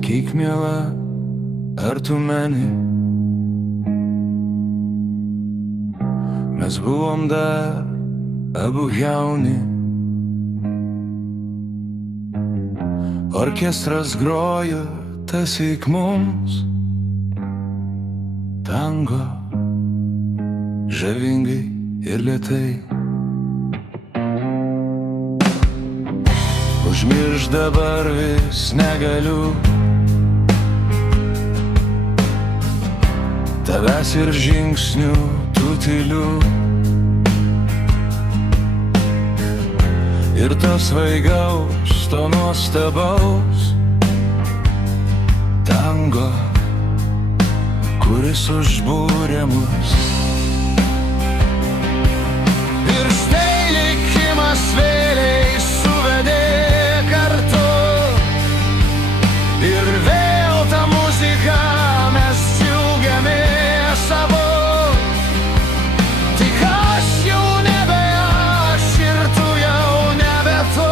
Sakyk, miela, ar tu meni? Mes buvom dar abu jauni. Orkestras grojo tąsyk mums tango, žavingai ir lėtai. Užmiršt dabar vis negaliu tavęs ir žingsnių tų tylių. Ir to svaigaus, to nuostabaus tango, kuris užbūrė mus. Ir štai likimas vėliai suvedė kartu. Ir vėl tą muziką mes džiaugiamės abu. Tik aš jau nebe aš ir tu jau nebe tu,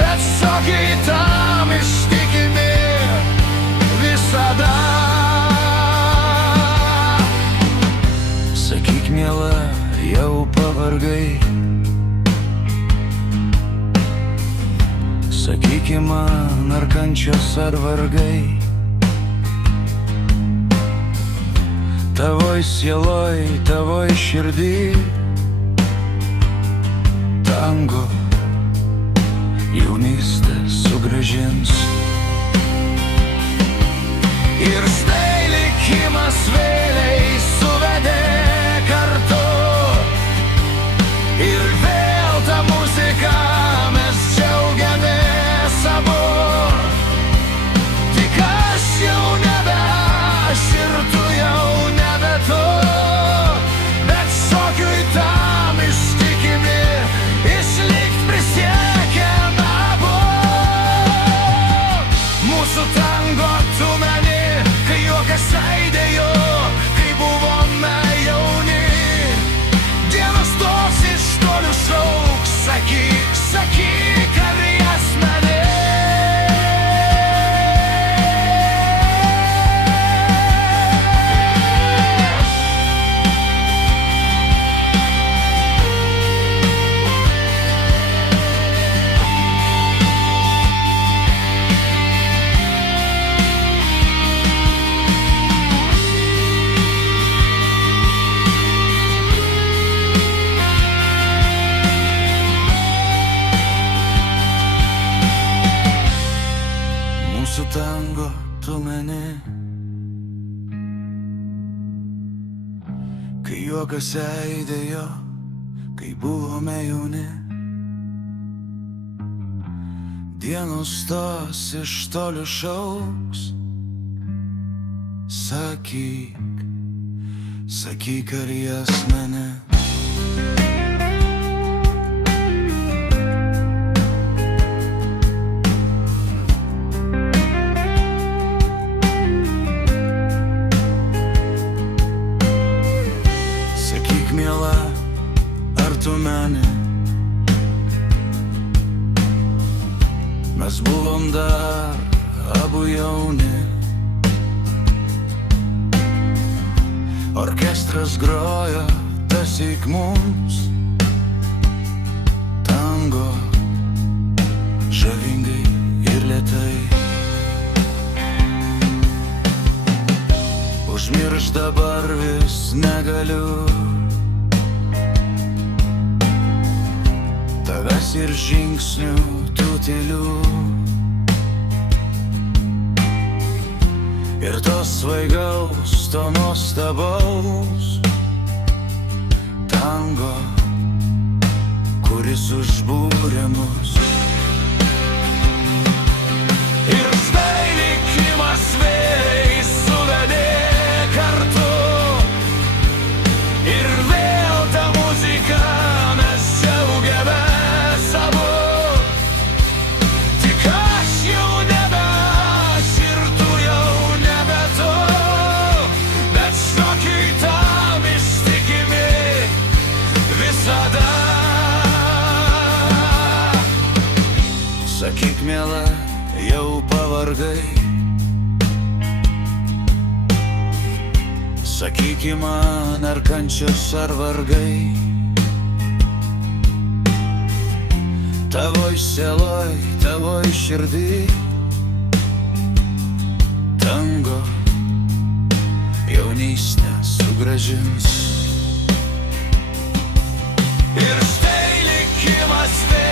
bet šokiai tam ištikimi visada. Sakyk, miela, jau pavargai. Sakyk man, ar kančios ar vargai. Tavoj sieloj, tavoj širdį tango jaunystę sugrąžins. Ir štai likimas vėliai suvedė kartu. Ir vėl tą muziką mes džiaugiamės abu. Tik aš jau nebe aš ir tu jau nebe tu, bet šokiui tam ištikimi išlikt prisiekiam abu. Mūsų tango tu meni, kai juokas aidėjo, kai buvome jauni. Dienos tos iš tolių šauks, sakyk, sakyk, ar jas meni. Mūsų tango tu meni, kai juokas aidėjo, kai buvome jauni. Dienos tos iš tolių šauks, sakyk, sakyk, ar jas meni. Sakyk, miela, ar tu meni? Mes buvom dar abu jauni. Orkestras grojo tąsyk mums tango, žavingai ir lėtai. Užmiršt dabar vis negaliu tavęs ir žingsnių tų tylių. Ir to svaigaus, to nuostabaus tango, kuris užbūrė mus. Ir štai likimas vėliai suvedė kartu. Ir vėl tą muziką mes džiaugiamės abu. Tik aš jau nebe aš ir tu jau nebe tu, bet šokiui tam ištikimi visada. vargai. Sakyki man, ar kančios ar vargai, tavoj sieloj, tavoj širdį tango jaunystę sugrąžins. Ir štai likimas vėl